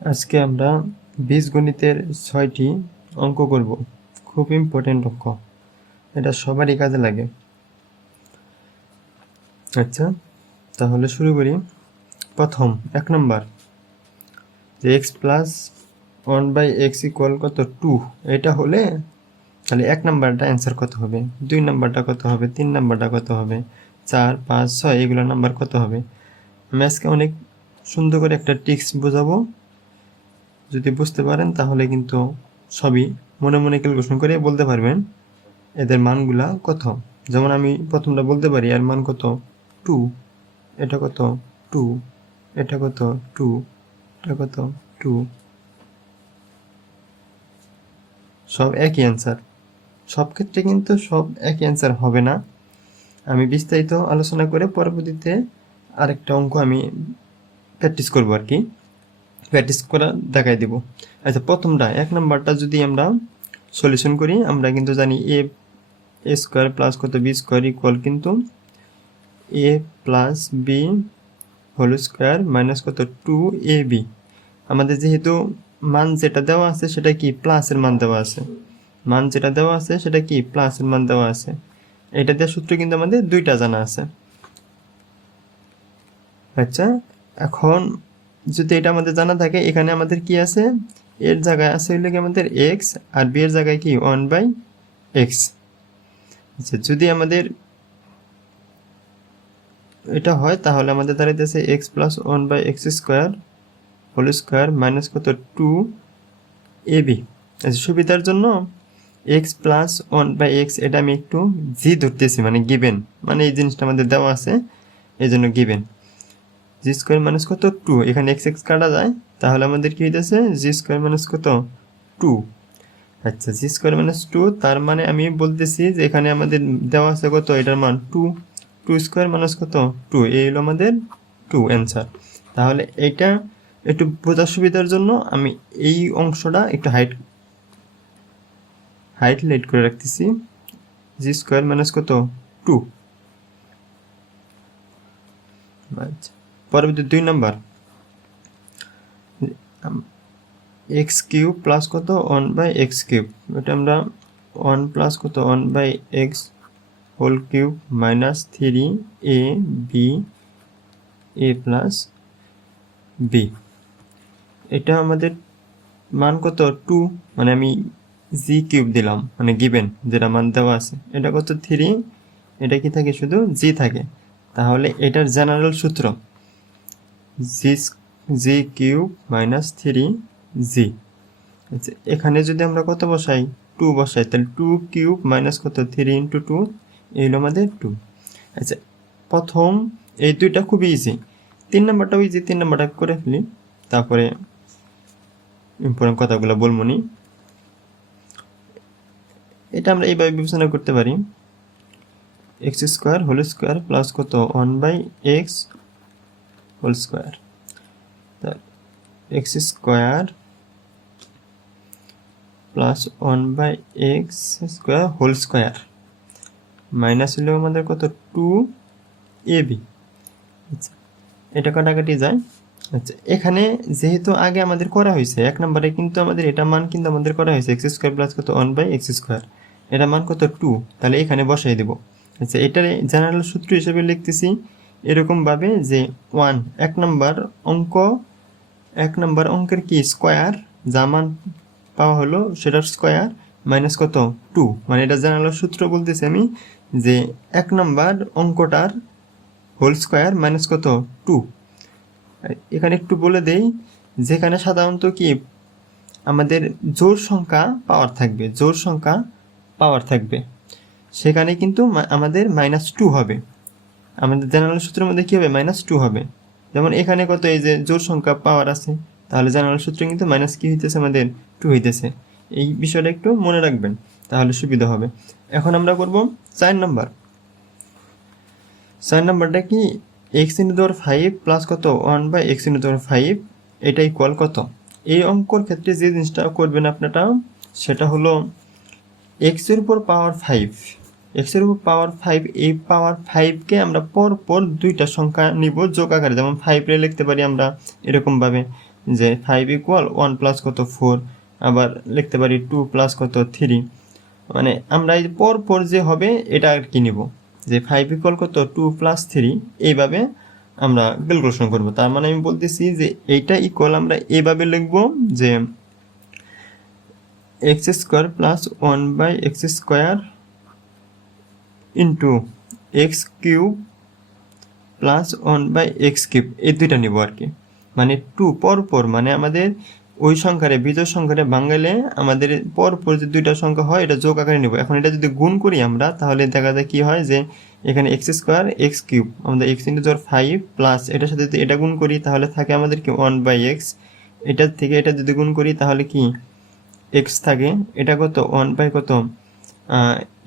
আজকে আমরা বীজগণিতের 6টি অঙ্ক করব। খুব ইম্পর্টেন্ট অঙ্ক, এটা সবারই কাজে লাগে। আচ্ছা, তাহলে শুরু করি। প্রথম 1 নম্বর, যে এক্স প্লাস 1/x ইকুয়াল কত 2, এটা হলে তাহলে 1 নাম্বারটা অ্যান্সার কত হবে, 2 নাম্বারটা কত হবে, 3 নাম্বারটা কত হবে, 4, 5, 6 এগুলো নাম্বার কত হবে। আমি আজকে অনেক সুন্দর করে একটা ট্রিক্স বোঝাবো। যদি বুঝতে পারেন তাহলে কিন্তু সবই মনে মনে ক্যালকুলেশন করে বলতে পারবেন এদের মানগুলা কত। যেমন আমি প্রথমটা বলতে পারি এর মান কত 2, এটা কত 2, এটা কত 2, এটা কত 2, সব একই অ্যান্সার। সব ক্ষেত্রে কিন্তু সব একই অ্যান্সার হবে না। আমি বিস্তারিত আলোচনা করে পরবর্তীতে আরেকটা অঙ্ক আমি প্র্যাকটিস করবো আর কি, প্র্যাকটিস করা দেখাই দেব। আচ্ছা, প্রথমটা 1 নাম্বারটা যদি আমরা সলিউশন করি, আমরা কিন্তু জানি এ স্কোয়ার প্লাস কত বি স্কোয়ার ইকুয়াল কিন্তু A plus B whole square minus কত 2ab। আমাদের যেহেতু মান যেটা দেওয়া আছে সেটা কি প্লাসের মান দেওয়া আছে, মান যেটা দেওয়া আছে সেটা কি প্লাসের মান দেওয়া আছে। এটা দেওয়ার সূত্র কিন্তু আমাদের দুইটা জানা আছে। আচ্ছা, এখন যদি এটা আমাদের জানা থাকে, এখানে আমাদের কি আছে, এর জায়গায় আছে হইলে কি আমাদের এক্স আর বি এর জায়গায় কি 1/x। আচ্ছা, যদি আমাদের এটা হয় তাহলে আমাদের দাঁড়াইতেছে x plus 1/x square whole square minus কত 2ab। আচ্ছা, সুবিধার জন্য এক্স প্লাস 1/x এটা আমি একটু জি ধরতেছি, মানে গিভেন, মানে এই জিনিসটা আমাদের দেওয়া আছে এই জন্য গিভেন। জি স্কোয়ার মাইনাস কত 2, এখানে এক্স এক্স কাটা যায়, তাহলে আমাদের কি হইতেছে জি স্কোয়ার মাইনাস কত 2। আচ্ছা, জি স্কোয়ার মাইনাস 2, তার মানে আমি বলতেছি যে এখানে আমাদের দেওয়া আছে কত, এটার মান 2, 2 স্কোয়ার মাইনাস কত 2, এই হলো আমাদের 2 অ্যান্সার। তাহলে এইটা একটু বোঝার সুবিধার জন্য আমি এই অংশটা একটু হাইলাইট করে রাখতেছি, জি স্কোয়ার মাইনাস কত 2। আচ্ছা, পরবর্তী 2 নাম্বার, এক্স কিউব প্লাস কত 1/x কিউব, এটা আমরা 1 প্লাস কত 1/x whole cube minus 3ab a plus B. এটা আমাদের মান কত 2, মানে আমি জি কিউব দিলাম, মানে গিভেন যেটা মান দেওয়া আছে, এটা কত 3, এটা কি থাকে শুধু জি থাকে। তাহলে এটার জেনারেল সূত্র জি কিউব মাইনাস 3g। আচ্ছা, এখানে যদি আমরা কত বসাই 2 বসাই, তাহলে 2 কিউব মাইনাস কত 3 ইন্টু 2, এই হলো আমাদের 2। আচ্ছা, প্রথম এই দুইটা খুবই ইজি, 3 নাম্বারটাও ইজি, 3 নাম্বারটা করে ফেলি, তারপরে ইম্পর্টেন্ট কথাগুলো বলবো নি। এটা আমরা এইভাবে বিবেচনা করতে পারি, x square whole square plus কত 1/x whole square, x square plus 1/x square whole square minus হলেও আমাদের কত 2ab। আচ্ছা, এটা কাটাকাটি যায়। আচ্ছা, এখানে যেহেতু আগে আমাদের করা হয়েছে 1 নম্বরে, কিন্তু আমাদের এটা মান কিন্তু আমাদের করা হয়েছে এক্স স্কোয়ার প্লাস কত 1/x স্কোয়ার, এটা মান কত 2, তাহলে এখানে বসাই দেব। আচ্ছা, এটার জেনারেল সূত্র হিসেবে লিখতেছি এরকমভাবে যে 1 নম্বর অঙ্কের কি স্কোয়ার, যা মান পাওয়া হলো সেটার স্কোয়ার মাইনাস কত 2, মানে এটা জেনারেল সূত্র বলতেছি আমি যে 1 নম্বর অঙ্কটার হোল স্কোয়ার মাইনাস কত 2। এখানে একটু বলে দেই, যেখানে সাধারণত কি আমাদের জোড় সংখ্যা পাওয়ার থাকবে, সেখানে কিন্তু আমাদের -2 হবে। আমাদের জেনারেল সূত্রের মধ্যে কি হবে -2 হবে। যেমন এখানে কত, এই যে জোড় সংখ্যা পাওয়ার আছে, তাহলে জেনারেল সূত্রে কিন্তু মাইনাস কি হইতেছে আমাদের 2 হইতেছে। এই বিষয়টা একটু মনে রাখবেন, তাহলে সুবিধা হবে। এখন আমরা করব 4 নাম্বারটা কি x into the power 5 plus কত 1/x ইন্টু দি পাওয়ার 5, এটা ইকুয়াল কত। এই অঙ্কর ক্ষেত্রে যে জিনিসটা করবেন আপনারা, সেটা হলো এক্সের উপর পাওয়ার 5, এই পাওয়ার 5কে আমরা পর দুইটা সংখ্যা নিব যোগ আকারে, যেমন 5 রে লিখতে পারি আমরা এরকমভাবে যে 5 ইকুয়াল 1 প্লাস কত 4, আবার লিখতে পারি 2 প্লাস কত 3। মানে আমরা এই পর যে হবে এটা আর কি নিব, যে 5 ইকুয়াল কত 2 প্লাস 3, এইভাবে আমরা ক্যালকুলেশন করব। তার মানে আমি বলতেছি যে এইটা ইকুয়াল আমরা এইভাবে লিখব যে x square plus 1/x² into x cube plus 1/x³ এই দুইটা নিব আর কি। মানে 2 পর মানে আমাদের ওই সংখ্যারে বিজোড় সংখ্যারে ভাঙালে আমাদের পর যে দুইটা সংখ্যা হয় এটা যোগ আকারে নেব। এখন এটা যদি গুণ করি আমরা, তাহলে দেখা যায় কি হয় যে এখানে x² x³ আমাদের x × 5 প্লাস এটার সাথে যদি এটা গুণ করি তাহলে থাকে আমাদের কি 1/x, এটার থেকে এটা যদি গুণ করি তাহলে কি x থাকে, এটা কত 1/কত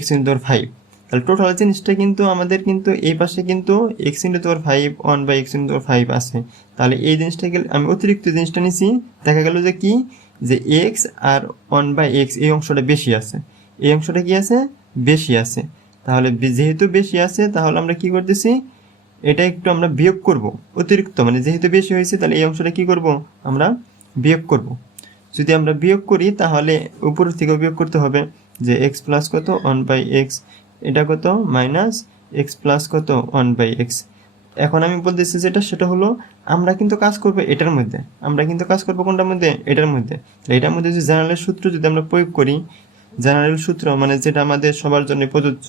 x × 5। তাহলে টোটাল জিনিসটা কিন্তু আমাদের কিন্তু এই পাশে কিন্তু x × 5 1/x × 5 আছে। তাহলে এই জিনিসটাকে আমি অতিরিক্ত জিনিসটা নিছি, দেখা গেল যে কি যে x আর 1/x এই অংশটা বেশি আছে, এই অংশটা কি আছে বেশি আছে। তাহলে যেহেতু বেশি আছে তাহলে আমরা কি করতেছি, এটা একটু আমরা বিয়োগ করব অতিরিক্ত, মানে যেহেতু বেশি হয়েছে তাহলে এই অংশটা কি করব আমরা বিয়োগ করব। যদি আমরা বিয়োগ করি তাহলে উপর থেকে বিয়োগ করতে হবে যে x প্লাস কত 1/x, এটা কত মাইনাস x প্লাস কত 1/x। এখন আমি বলতেছি যেটা সেটা হলো আমরা কিন্তু কাজ করব এটার মধ্যে, আমরা কিন্তু কাজ করব কোনটার মধ্যে, এটার মধ্যে। এটার মধ্যে যে জেনারেল সূত্র যদি আমরা প্রয়োগ করি, জেনারেল সূত্র মানে যেটা আমাদের সবার জন্য প্রযোজ্য,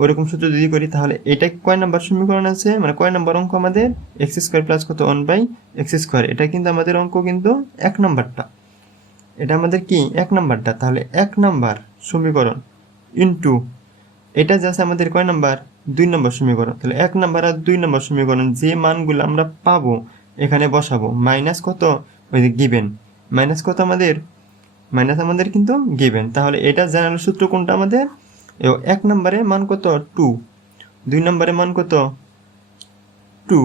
ওইরকম সূত্র যদি করি তাহলে এটা কয় নাম্বার সমীকরণ আছে, মানে কয় নাম্বার অঙ্ক আমাদের x² প্লাস কত 1/x², এটা কিন্তু আমাদের অঙ্ক কিন্তু 1 নাম্বারটা, এটা আমাদের কি 1 নাম্বারটা। তাহলে 1 নাম্বার সমীকরণ ইনটু এটা যাচ্ছে আমাদের কয় নাম্বার 2 নাম্বার সমীকরণ। তাহলে 1 নাম্বার আর 2 নাম্বার সমীকরণ যে মানগুলো আমরা পাবো এখানে বসাবো, মাইনাস কত ওই যে গিভেন, মাইনাস কত আমাদের মাইনাস আমাদের কিন্তু গিভেন। তাহলে এটা জেনারেল সূত্র কোনটা আমাদের, 1 নম্বরে মান কত 2, 2 নম্বরে মান কত 2,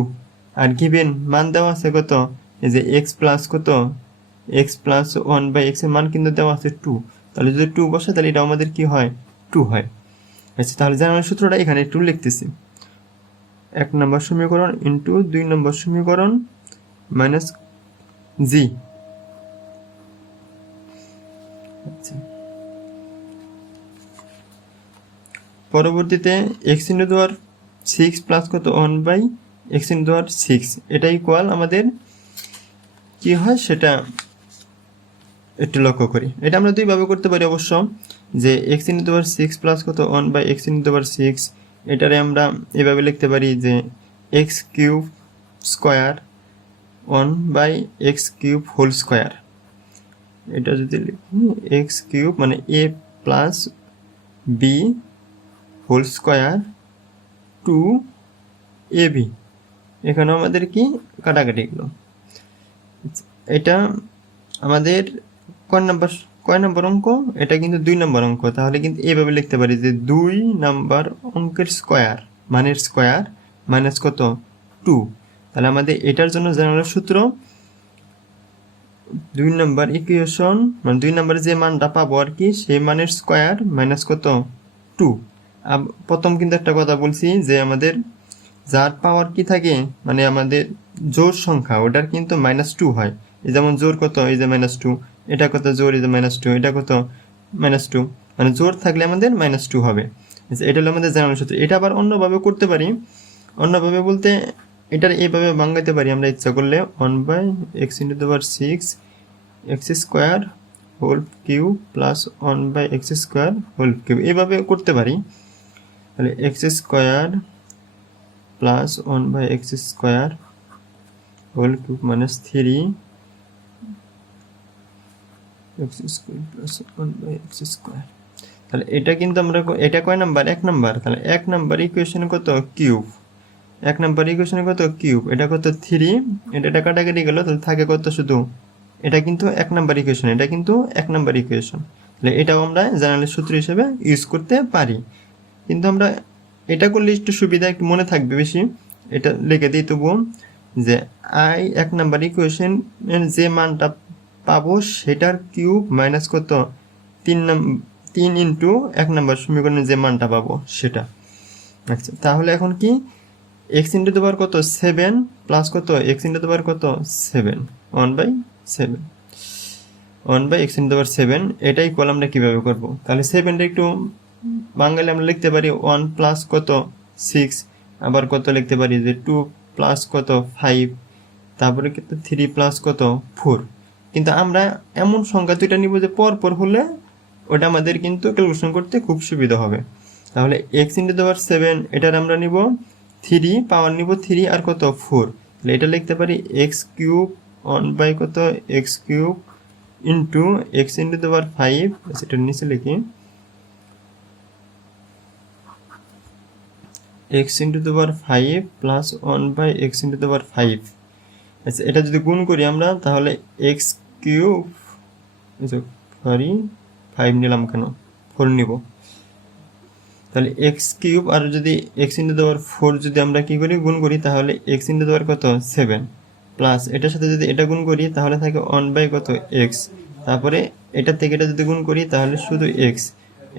আর গিভেন মান দেওয়া আছে কত এই যে x প্লাস কত x প্লাস 1/x এর মান কিন্তু দেওয়া আছে 2। তাহলে যদি 2 বসে তাহলে এটা আমাদের কি হয় 2 হয়। আচ্ছা, তাহলে জেনারেল সূত্রটা এখানে একটু লিখতেছি, 1 নম্বর সমীকরণ ইন্টু 2 নম্বর সমীকরণ মাইনাস জি। আচ্ছা, পরবর্তীতে x × 6 প্লাস কত 1/x × 6, এটা ইকুয়াল আমাদের কি হয় সেটা একটু লক্ষ্য করি। এটা আমরা দুইভাবে করতে পারি অবশ্য, যে x × 6 প্লাস কত 1/x × 6, এটারে আমরা এভাবে লিখতে পারি যে x³ square 1/x³ whole square. এটা যদি লিখি x³ মানে a plus b whole square 2ab, এখানেও আমাদের কি কাটাকাটি গেল। এটা আমাদের কয় নম্বর অঙ্ক, এটা কিন্তু 2 নম্বর অঙ্ক। তাহলে কিন্তু এইভাবে লিখতে পারি যে 2 নম্বর অঙ্কের স্কোয়ার মানের স্কোয়ার মাইনাস কত 2। তাহলে আমাদের এটার জন্য জেনারেল সূত্র 2 নম্বর ইকুয়েশন, মানে 2 নম্বরে যে মানটা পাবো আর কি সেই মানের স্কোয়ার মাইনাস কত 2। প্রথম কিন্তু একটা কথা বলছি যে আমাদের যার পাওয়ার কি থাকে, মানে আমাদের জোড় সংখ্যা ওটার কিন্তু -2 হয়। এই যেমন জোড় কত এই যে -2, এটা কত জোড় এই যে -2, এটা কত -2, মানে জোড় থাকলে আমাদের -2 হবে। এটা হলো আমাদের জেনারেল সূত্র। এটা আবার অন্যভাবে করতে পারি, অন্যভাবে বলতে এটার এইভাবে ভাঙাইতে পারি আমরা ইচ্ছা করলে 1/x × 6 x² whole cube plus 1/x² whole cube, এইভাবে করতে পারি। তাহলে x² plus 1/x² whole cube minus 3 x² plus 1/x²। তাহলে এটা কিন্তু আমরা এটা কয় নাম্বার 1 নাম্বার। তাহলে 1 নাম্বার ইকুয়েশনে কত কিউব, 1 নাম্বার ইকুয়েশনে কত কিউব, এটা কত 3, এটা কাটাকাটি গেল তাহলে থাকে কত শুধু, এটা কিন্তু 1 নাম্বার ইকুয়েশন, এটা কিন্তু 1 নাম্বার ইকুয়েশন। তাহলে এটাও আমরা জেনারেল সূত্র হিসেবে ইউজ করতে পারি। কিন্তু আমরা এটা করলে একটু সুবিধা, একটু মনে থাকবে বেশি। এটা লিখে দিই তবুও যে i 1 নাম্বার ইকুয়েশনের যে মানটা পাবো সেটার কিউব মাইনাস কত 3 ইন্টু 1 নাম্বার সমীকরণের যে মানটা পাবো সেটা। আচ্ছা, তাহলে এখন কি x × কত 7 প্লাস কত x × কত 7 1/। 7 1/x ইন্টু দি পাওয়ার 7 এটাই ইকুয়াল আমরা কিভাবে করব তাহলে 7টা একটু বাঙালি আমরা লিখতে পারি 1 প্লাস কত 6 আবার কত লিখতে পারি যে 2 প্লাস কত 5 তারপরে কিন্তু 3 প্লাস কত 4 কিন্তু আমরা এমন সংখ্যা দুইটা নিব যে পর পর হলে ওটা আমাদের কিন্তু ক্যালকুলেশন করতে খুব সুবিধা হবে তাহলে x ইন্টু দি পাওয়ার 7 এটার আমরা নিব 3 পাওয়ার নিব 3 আর কত 4 তাহলে এটা লিখতে পারি x কিউব 1 কত x cube into x into the power 5 সেটা নিচে লিখি x into the power 5 plus 1/x into the power 5 আচ্ছা এটা যদি গুণ করি আমরা তাহলে x কিউব সরি 5 নিলাম কেন 4 নিব তাহলে x কিউব আর যদি x ইন্টু দি পাওয়ার 4 যদি আমরা কি করি গুণ করি তাহলে x ইন্টু দি পাওয়ার কত 7 প্লাস এটার সাথে যদি এটা গুণ করি তাহলে থাকে 1 কত x তারপরে এটা থেকে এটা যদি গুণ করি তাহলে শুধু x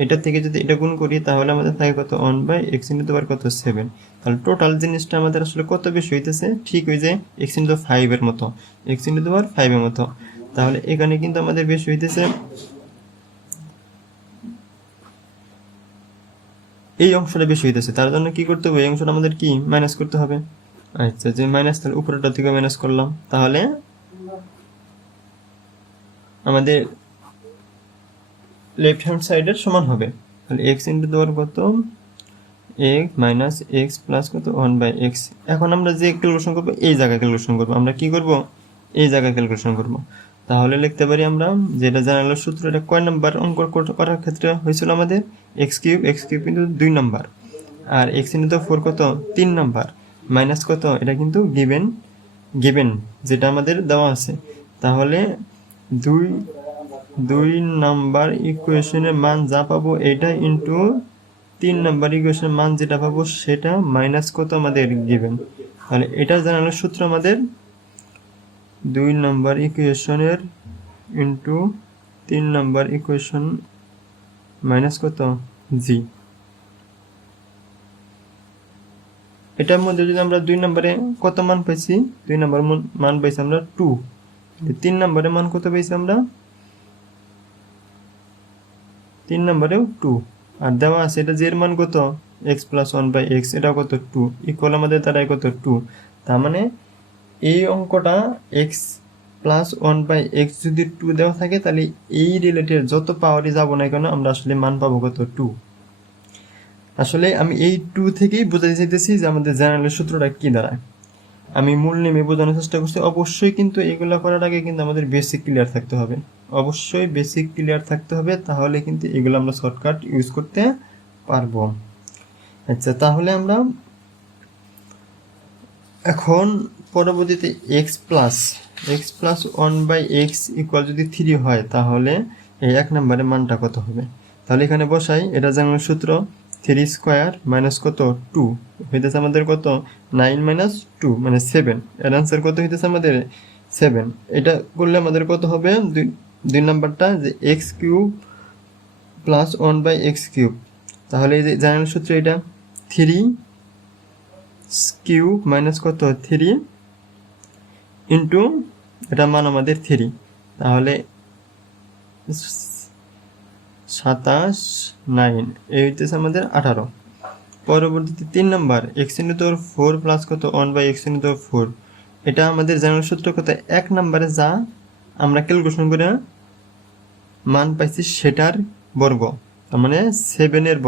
এটা থেকে যদি এটা গুণ করি তাহলে আমাদের থাকে কত 1/x ইন্টু দি পাওয়ার কত 7 তাহলে টোটাল জিনিসটা আমাদের আসলে কত বেশি হইতেছে ঠিক ওই যে x ইন্টু 5 এর মতো x ইন্টু দি পাওয়ার 5 এর মতো তাহলে এখানে কিন্তু আমাদের বেশি হইতেছে এই অংশটা বেশি হইতেছে তার জন্য কি করতে হবে এই অংশটা আমাদের কি মাইনাস করতে হবে আচ্ছা যে মাইনাস তাহলে উপরেরটা থেকে মাইনাস করলাম তাহলে আমাদের লেফট হ্যান্ড সাইডের সমান হবে তাহলে x ইন্টু দি পাওয়ার কত x মাইনাস x প্লাস কত 1/x এখন আমরা যে ক্যালকুলেশন করব এই জায়গায় ক্যালকুলেশন করব আমরা কি করব এই জায়গায় ক্যালকুলেশন করব তাহলে লিখতে পারি আমরা যেটা জানালো সূত্র এটা কয় নাম্বার অঙ্ক করার ক্ষেত্রে হয়েছিল আমাদের x কিউব কিন্তু 2 নাম্বার আর x ইন্টু দি 4 কত 3 নাম্বার মাইনাস কত এটা কিন্তু গিভেন যেটা আমাদের দেওয়া আছে তাহলে 2 নাম্বার ইকুয়েশনের মান যা পাবো এটা ইনটু 3 নাম্বার ইকুয়েশনের মান যেটা পাবো সেটা মাইনাস কত আমাদের গিভেন তাহলে এটা জানালো সূত্র আমাদের 2 নাম্বার ইকুয়েশনের ইনটু 3 নাম্বার ইকুয়েশন মাইনাস কত জি এটার মধ্যে যদি আমরা 2 নম্বরে কত মান পাইছি 2 নম্বর মান পাইছি আমরা 2 3 নম্বরে মান কত পাইছি আমরা 3 নম্বরেও 2 আর দেওয়া আছে এটা যে এর মান কত x প্লাস 1/x এটা কত 2 ইকুয়াল আমাদের দ্বারাই কত 2 তার মানে এই অঙ্কটা x প্লাস 1/x যদি 2 দেওয়া থাকে তাহলে এই রিলেটেড যত পাওয়ারই যাব না কেন আমরা আসলে মান পাবো কত 2 আসলে আমি এই 2 থেকেই বোঝাতে চাইতেছি যে আমাদের জেনারেল সূত্রটা কি দাঁড়ায় আমি মূল নেমে বোঝানোর চেষ্টা করছি অবশ্যই কিন্তু এগুলো করার আগে কিন্তু আমাদের বেসিক ক্লিয়ার থাকতে হবে অবশ্যই বেসিক ক্লিয়ার থাকতে হবে তাহলে কিন্তু এগুলো আমরা শর্টকাট ইউজ করতে পারবো আচ্ছা তাহলে আমরা এখন পরবর্তীতে x প্লাস 1/x ইকুয়াল যদি 3 হয় তাহলে এই এক নম্বরের মানটা কত হবে তাহলে এখানে বসাই এটা জানার সূত্র 3 স্কয়ার মাইনাস কত 2 হইতেছে আমাদের কত 9 মাইনাস 2 মানে 7 এর आंसर কত হইতেছে আমাদের 7 এটা করলে আমাদের কত হবে দুই নাম্বারটা যে x cube plus 1/x cube তাহলে এই যে জানার সূত্র এটা 3 কিউব মাইনাস কত 3 ইনটু এটা মান আমাদের 3 তাহলে 27 9 এই হইতেছে আমাদের 18 পরবর্তীতে 3 নাম্বার x ইনটু দি 4 প্লাস কত 1/x ইনটু দি 4 এটা আমাদের জেনারেল সূত্র কত এক নম্বরে যা আমরা ক্যালকুলেশন করে মান পাইছি সেটার বর্গ তার মানে 7 এর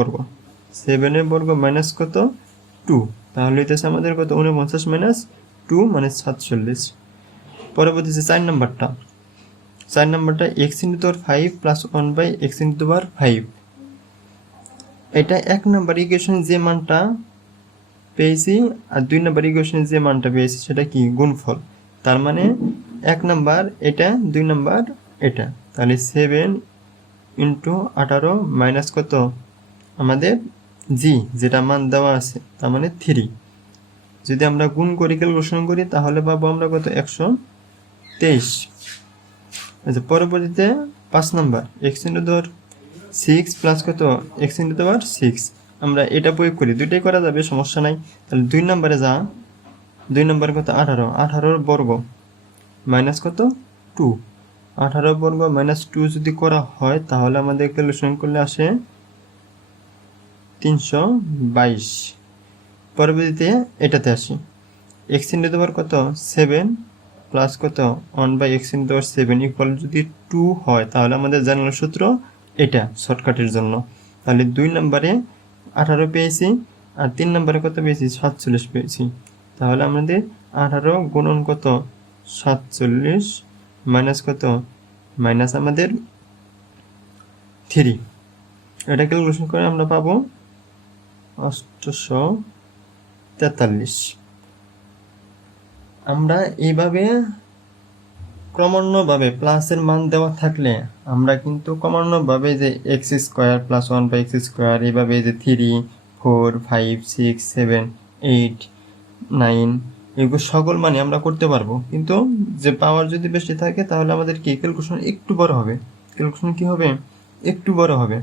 বর্গ মাইনাস কত 2 তাহলে হইতেছে আমাদের কত 49 মাইনাস 2 মানে 47 পরবর্তীতে 4 নাম্বারটা x ইনটু দি 5 প্লাস 1/x ইনটু দি 5 এটা এক নাম্বার ইকুয়েশনে যে মানটা পেয়েছি আর 2 নাম্বার ইকুয়েশনে যে মানটা পেয়েছি সেটা কি গুণফল তার মানে এক নাম্বার এটা 2 নাম্বার এটা তাহলে 7 ইনটু 18 মাইনাস কত আমাদের জি যেটা মান দেওয়া আছে তার মানে 3 যদি আমরা গুণ করি ক্যালকুলেশন করি তাহলে পাবো আমরা কত 123 আচ্ছা পরবর্তীতে 5 নাম্বার x ইনটু দি 6 প্লাস কত x ইনটু দি 6 আমরা এটা প্রয়োগ করি দুইটাই করা যাবে সমস্যা নাই তাহলে 2 নম্বরে যা 2 নম্বর কত 18 এর বর্গ মাইনাস কত টু, 18 বর্গ মাইনাস 2 যদি করা হয় তাহলে আমাদের ক্যালকুলেশন করলে আসে 322। পরবর্তীতে এটাতে আসি, এক্স ইন্টু দেওয়ার কত 7 প্লাস কত 1/x ইন্টু দেওয়ার 7 ইকুয়াল যদি 2 হয় তাহলে আমাদের জানার সূত্র এটা শর্টকাটের জন্য। তাহলে 2 নম্বরে 18 পেয়েছি আর 3 নম্বরে কত পেয়েছি 47 পেয়েছি। তাহলে আমাদের 18 গুণন কত 47 মাইনাস কত মাইনাস আমাদের 3, এটা ক্যালকুলেশন করে আমরা পাবো 843। আমরা এইভাবে ক্রমান্বয়ভাবে প্লাসের মান দেওয়া থাকলে আমরা কিন্তু ক্রমান্বয়ভাবে যে x square plus 1/x square, এইভাবে যে 3, 4, 5, 6, 7, 8, 9 এগুলো সকল মানে আমরা করতে পারবো। কিন্তু যে পাওয়ার যদি বেশি থাকে তাহলে আমাদের কি ক্যালকুলেশন একটু বড় হবে, ক্যালকুলেশন কি হবে একটু বড় হবে।